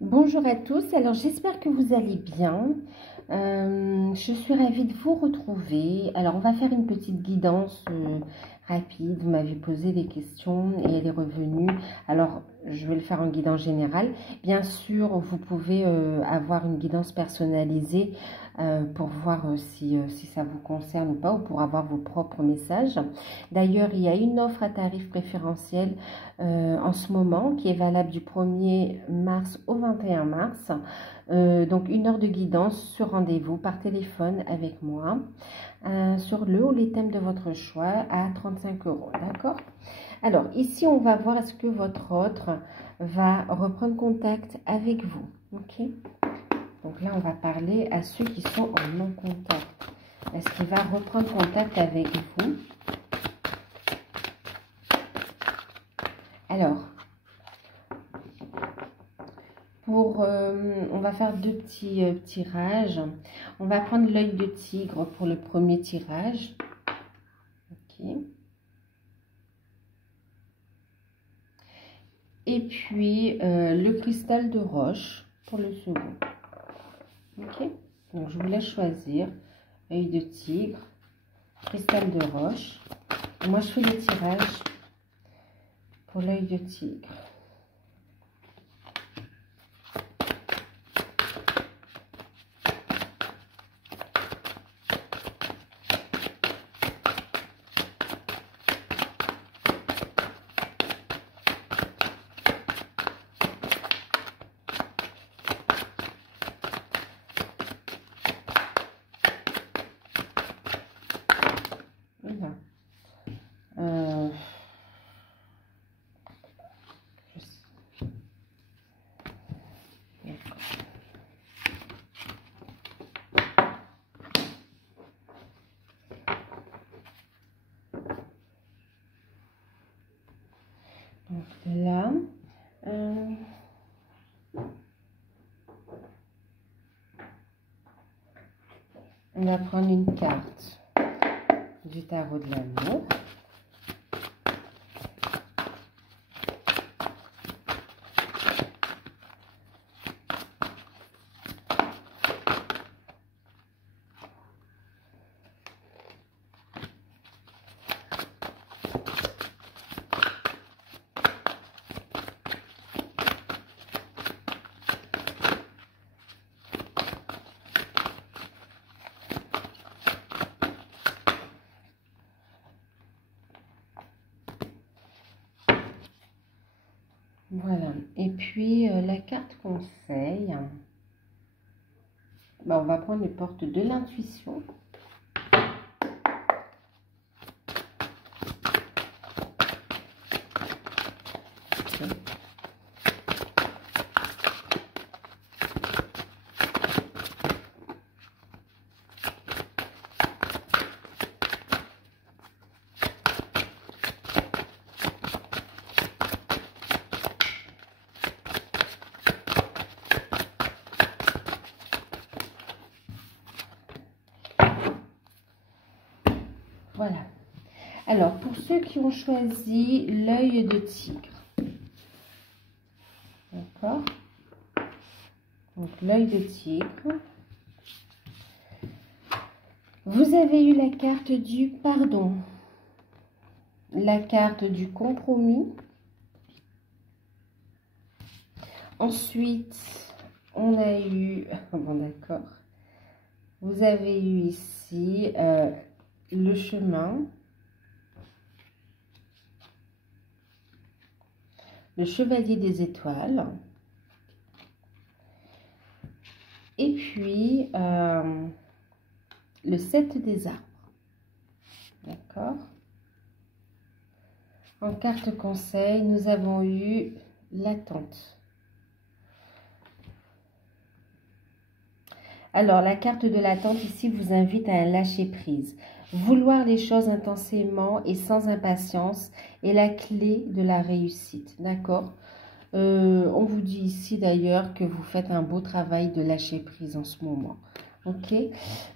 Bonjour à tous, alors j'espère que vous allez bien. Je suis ravie de vous retrouver. Alors on va faire une petite guidance rapide. Vous m'avez posé des questions et elle est revenue. Alors je vais le faire en guidance générale. Bien sûr, vous pouvez avoir une guidance personnalisée pour voir si ça vous concerne ou pas, ou pour avoir vos propres messages. D'ailleurs, il y a une offre à tarif préférentiel en ce moment qui est valable du 1er mars au 21 mars. Donc une heure de guidance sur rendez-vous par téléphone avec moi sur le ou les thèmes de votre choix à 35 €. D'accord? Alors ici on va voir est-ce que votre autre va reprendre contact avec vous. Ok? Donc là on va parler à ceux qui sont en non-contact. Est-ce qu'il va reprendre contact avec vous? Alors, on va faire deux petits tirages. On va prendre l'œil de tigre pour le premier tirage. Ok. Et puis le cristal de roche pour le second. Ok. Donc je vous laisse choisir œil de tigre, cristal de roche. Et moi je fais le tirage pour l'œil de tigre. Voilà. Donc là, on va prendre une carte du tarot de l'amour. Voilà. Et puis la carte conseil, on va prendre les portes de l'intuition. Voilà. Alors, pour ceux qui ont choisi l'œil de tigre, d'accord? Donc, l'œil de tigre. Vous avez eu la carte du pardon, la carte du compromis. Ensuite, on a eu, bon d'accord, vous avez eu ici le chemin, le chevalier des étoiles, et puis le 7 des arbres. D'accord? En carte conseil, nous avons eu l'attente. Alors, la carte de l'attente ici vous invite à un lâcher-prise. Vouloir les choses intensément et sans impatience est la clé de la réussite. D'accord? On vous dit ici d'ailleurs que vous faites un beau travail de lâcher-prise en ce moment. Ok,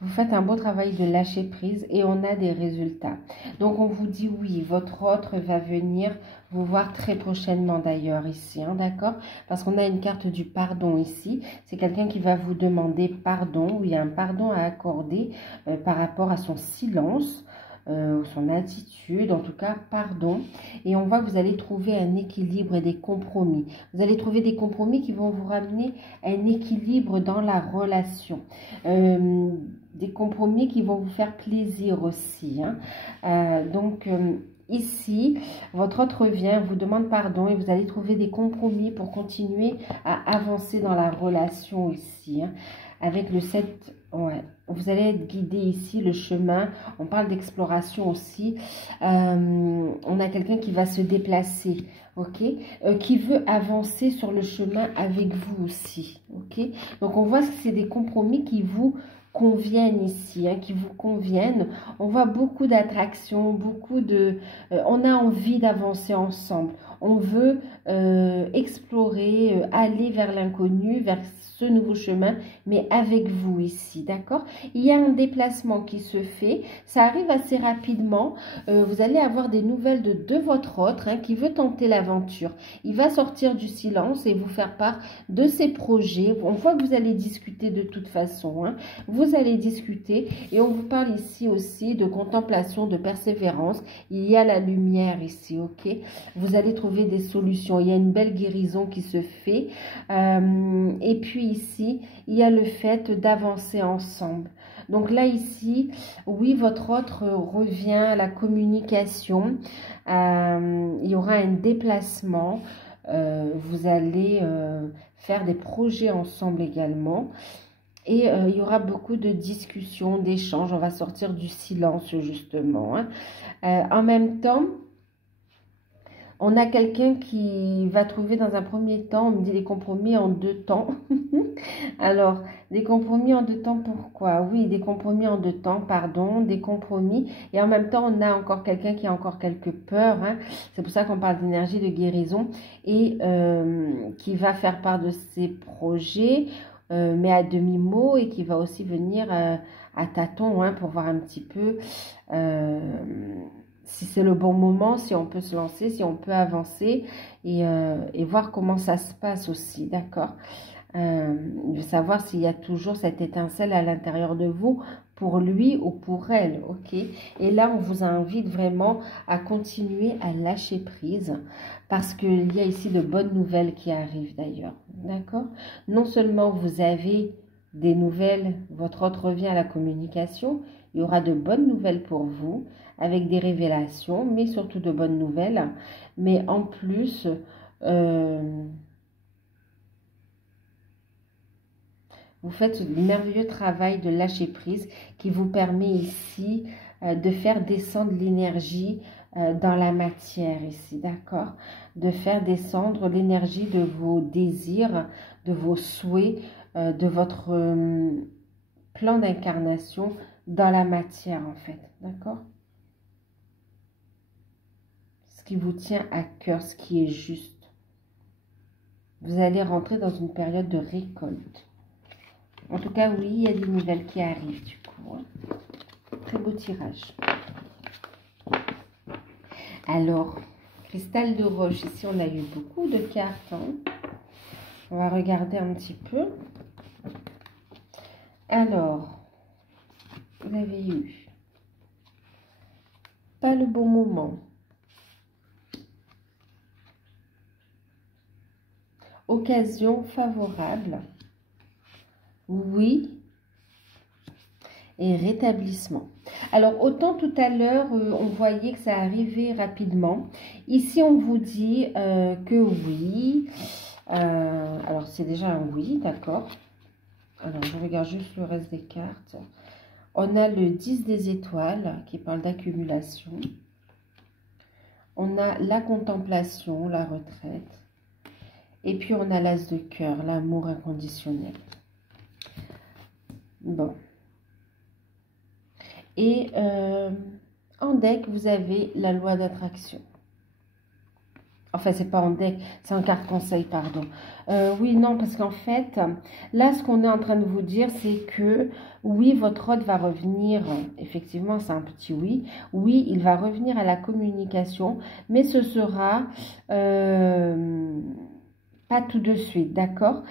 vous faites un beau travail de lâcher prise et on a des résultats. Donc on vous dit oui, votre autre va venir vous voir très prochainement d'ailleurs ici, hein, d'accord? Parce qu'on a une carte du pardon ici. C'est quelqu'un qui va vous demander pardon, ou il y a un pardon à accorder par rapport à son silence. Son attitude, en tout cas, pardon. Et on voit que vous allez trouver un équilibre et des compromis. Vous allez trouver des compromis qui vont vous ramener un équilibre dans la relation. Des compromis qui vont vous faire plaisir aussi. Hein. Ici, votre autre vient, vous demande pardon et vous allez trouver des compromis pour continuer à avancer dans la relation ici. Hein. Avec le 7, ouais, vous allez être guidé ici, le chemin. On parle d'exploration aussi. On a quelqu'un qui va se déplacer, ok, qui veut avancer sur le chemin avec vous aussi, ok. Donc, on voit que c'est des compromis qui vous conviennent ici, hein, qui vous conviennent. On voit beaucoup d'attraction, beaucoup de... on a envie d'avancer ensemble. On veut explorer, aller vers l'inconnu, vers ce nouveau chemin, mais avec vous ici, d'accord? Il y a un déplacement qui se fait, ça arrive assez rapidement. Vous allez avoir des nouvelles de votre autre, hein, qui veut tenter l'aventure. Il va sortir du silence et vous faire part de ses projets. On voit que vous allez discuter de toute façon, hein. Vous allez discuter et on vous parle ici aussi de contemplation, de persévérance. Il y a la lumière ici, ok? Vous allez trouver des solutions. Il y a une belle guérison qui se fait. Et puis ici, il y a le fait d'avancer ensemble. Donc là, ici, oui, votre autre revient à la communication. Il y aura un déplacement. Vous allez faire des projets ensemble également. Et il y aura beaucoup de discussions, d'échanges. On va sortir du silence, justement. Hein. En même temps, on a quelqu'un qui va trouver dans un premier temps, on me dit des compromis en 2 temps. Alors, des compromis en 2 temps, pourquoi? Oui, des compromis en 2 temps, pardon, des compromis. Et en même temps, on a encore quelqu'un qui a encore quelques peurs. Hein. C'est pour ça qu'on parle d'énergie de guérison et qui va faire part de ses projets, mais à demi-mot et qui va aussi venir à tâtons, hein, pour voir un petit peu... si c'est le bon moment, si on peut se lancer, si on peut avancer et voir comment ça se passe aussi, d'accord? De savoir s'il y a toujours cette étincelle à l'intérieur de vous pour lui ou pour elle, ok? Et là, on vous invite vraiment à continuer à lâcher prise parce qu'il y a ici de bonnes nouvelles qui arrivent d'ailleurs, d'accord? Non seulement vous avez des nouvelles, votre autre revient à la communication, il y aura de bonnes nouvelles pour vous, avec des révélations, mais surtout de bonnes nouvelles. Mais en plus, vous faites ce merveilleux travail de lâcher prise qui vous permet ici de faire descendre l'énergie dans la matière ici, d'accord? De faire descendre l'énergie de vos désirs, de vos souhaits, de votre plan d'incarnation dans la matière en fait, d'accord? Ce qui vous tient à cœur, ce qui est juste. Vous allez rentrer dans une période de récolte. En tout cas, oui, il y a des nouvelles qui arrivent du coup. Hein. Très beau tirage. Alors, cristal de roche, ici on a eu beaucoup de cartes. Hein. On va regarder un petit peu. Alors, vous avez eu pas le bon moment. Occasion favorable. Oui. Et rétablissement. Alors, autant tout à l'heure, on voyait que ça arrivait rapidement. Ici, on vous dit que oui. Alors, c'est déjà un oui, d'accord. Alors, je regarde juste le reste des cartes. On a le 10 des étoiles qui parle d'accumulation. On a la contemplation, la retraite. Et puis, on a l'as de cœur, l'amour inconditionnel. Bon. Et en deck, vous avez la loi d'attraction. Enfin, c'est pas en deck, c'est en carte conseil, pardon. Oui, non, parce qu'en fait, là, ce qu'on est en train de vous dire, c'est que, oui, votre hôte va revenir, effectivement, c'est un petit oui. Oui, il va revenir à la communication, mais ce sera pas tout de suite, d'accord?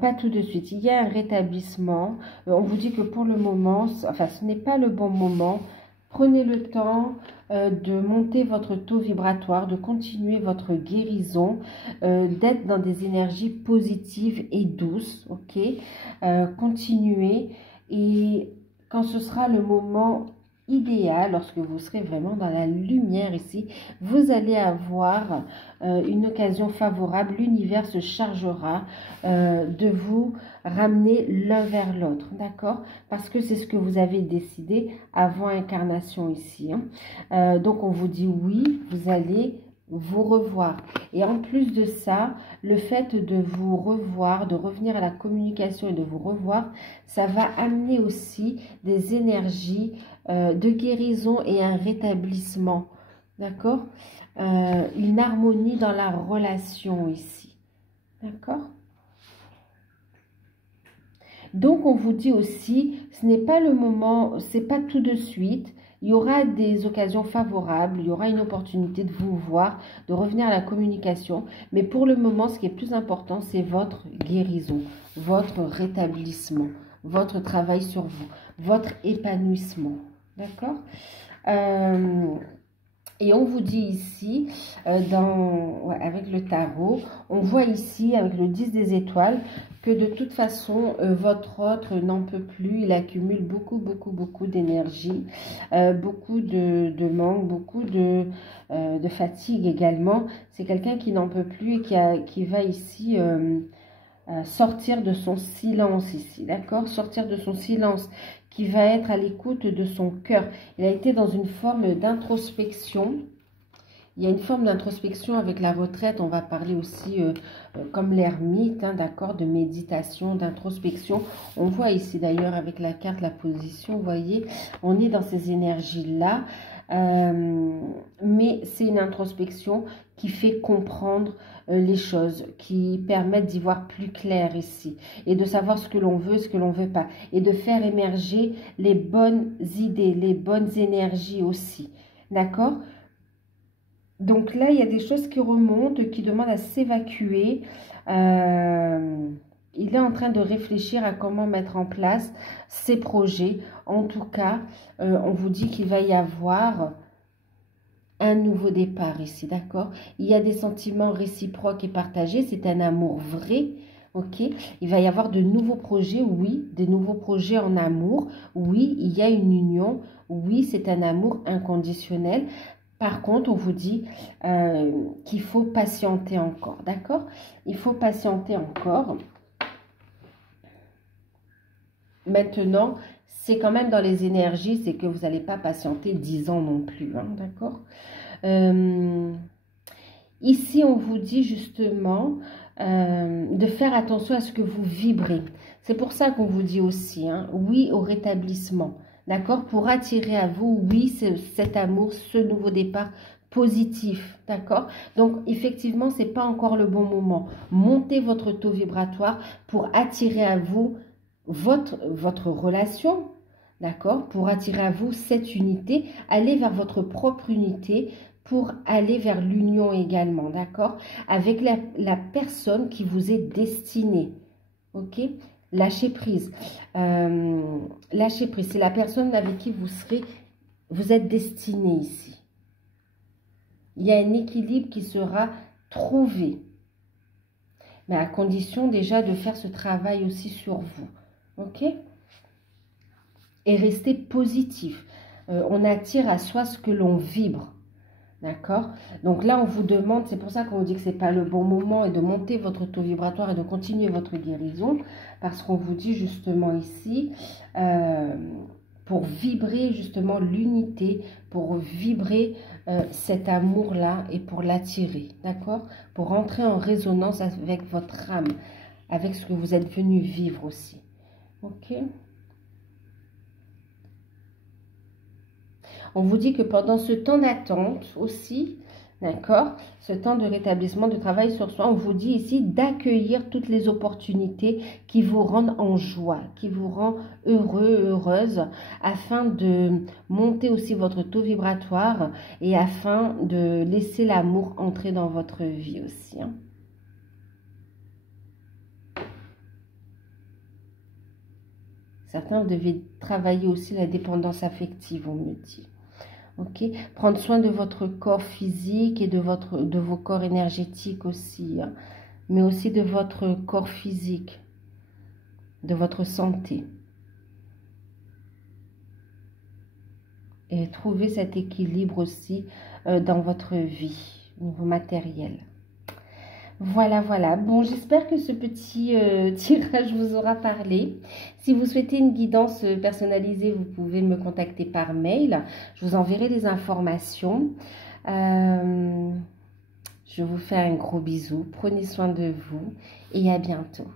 Pas tout de suite. Il y a un rétablissement. On vous dit que pour le moment, enfin, ce n'est pas le bon moment. Prenez le temps de monter votre taux vibratoire, de continuer votre guérison, d'être dans des énergies positives et douces, ok? Continuez et quand ce sera le moment idéal, lorsque vous serez vraiment dans la lumière ici, vous allez avoir une occasion favorable. L'univers se chargera de vous ramener l'un vers l'autre, d'accord? Parce que c'est ce que vous avez décidé avant incarnation ici. Hein. Donc, on vous dit oui, vous allez vous revoir. Et en plus de ça, le fait de vous revoir, de revenir à la communication et de vous revoir, ça va amener aussi des énergies de guérison et un rétablissement. D'accord? Une harmonie dans la relation ici. D'accord? Donc, on vous dit aussi, ce n'est pas le moment, c'est pas tout de suite. Il y aura des occasions favorables, il y aura une opportunité de vous voir, de revenir à la communication. Mais pour le moment, ce qui est plus important, c'est votre guérison, votre rétablissement, votre travail sur vous, votre épanouissement. D'accord? Et on vous dit ici, avec le tarot, on voit ici, avec le 10 des étoiles, que de toute façon, votre autre n'en peut plus. Il accumule beaucoup d'énergie, beaucoup de manque, beaucoup de fatigue également. C'est quelqu'un qui n'en peut plus et qui va ici sortir de son silence ici, d'accord? Sortir de son silence, qui va être à l'écoute de son cœur. Il a été dans une forme d'introspection. Il y a une forme d'introspection avec la retraite. On va parler aussi comme l'ermite, hein, d'accord, de méditation, d'introspection. On voit ici d'ailleurs avec la carte, la position, vous voyez, on est dans ces énergies-là. Mais c'est une introspection qui fait comprendre les choses, qui permettent d'y voir plus clair ici et de savoir ce que l'on veut, ce que l'on veut pas et de faire émerger les bonnes idées, les bonnes énergies aussi, d'accord? Donc là, il y a des choses qui remontent, qui demandent à s'évacuer. Il est en train de réfléchir à comment mettre en place ses projets. En tout cas, on vous dit qu'il va y avoir un nouveau départ ici, d'accord? Il y a des sentiments réciproques et partagés, c'est un amour vrai, ok? Il va y avoir de nouveaux projets, oui, des nouveaux projets en amour, oui, il y a une union, oui, c'est un amour inconditionnel. Par contre, on vous dit qu'il faut patienter encore, d'accord? Il faut patienter encore. Maintenant, c'est quand même dans les énergies, c'est que vous n'allez pas patienter 10 ans non plus, hein, d'accord? Ici, on vous dit justement de faire attention à ce que vous vibrez. C'est pour ça qu'on vous dit aussi, hein, oui au rétablissement, d'accord? Pour attirer à vous, oui, cet amour, ce nouveau départ positif, d'accord? Donc, effectivement, ce n'est pas encore le bon moment. Montez votre taux vibratoire pour attirer à vous votre relation, d'accord? Pour attirer à vous cette unité, allez vers votre propre unité, pour aller vers l'union également, d'accord? Avec la personne qui vous est destinée, ok? Lâchez prise. Lâchez prise, c'est la personne avec qui vous êtes destiné ici. Il y a un équilibre qui sera trouvé. Mais à condition déjà de faire ce travail aussi sur vous, ok? Et rester positif. On attire à soi ce que l'on vibre. D'accord? Donc là, on vous demande, c'est pour ça qu'on vous dit que ce n'est pas le bon moment et de monter votre taux vibratoire et de continuer votre guérison. Parce qu'on vous dit justement ici, pour vibrer justement l'unité, pour vibrer cet amour-là et pour l'attirer. D'accord? Pour entrer en résonance avec votre âme, avec ce que vous êtes venu vivre aussi. Ok? On vous dit que pendant ce temps d'attente aussi, D'accord? Ce temps de rétablissement, de travail sur soi, on vous dit ici d'accueillir toutes les opportunités qui vous rendent en joie, qui vous rendent heureux, heureuse, afin de monter aussi votre taux vibratoire et afin de laisser l'amour entrer dans votre vie aussi, hein. Certains, vous devez travailler aussi la dépendance affective, on me dit. Ok, prendre soin de votre corps physique et de vos corps énergétiques aussi, hein, mais aussi de votre corps physique, de votre santé. Et trouver cet équilibre aussi dans votre vie, au niveau matériel. Voilà, voilà. Bon, j'espère que ce petit tirage vous aura parlé. Si vous souhaitez une guidance personnalisée, vous pouvez me contacter par mail. Je vous enverrai les informations. Je vous fais un gros bisou. Prenez soin de vous et à bientôt.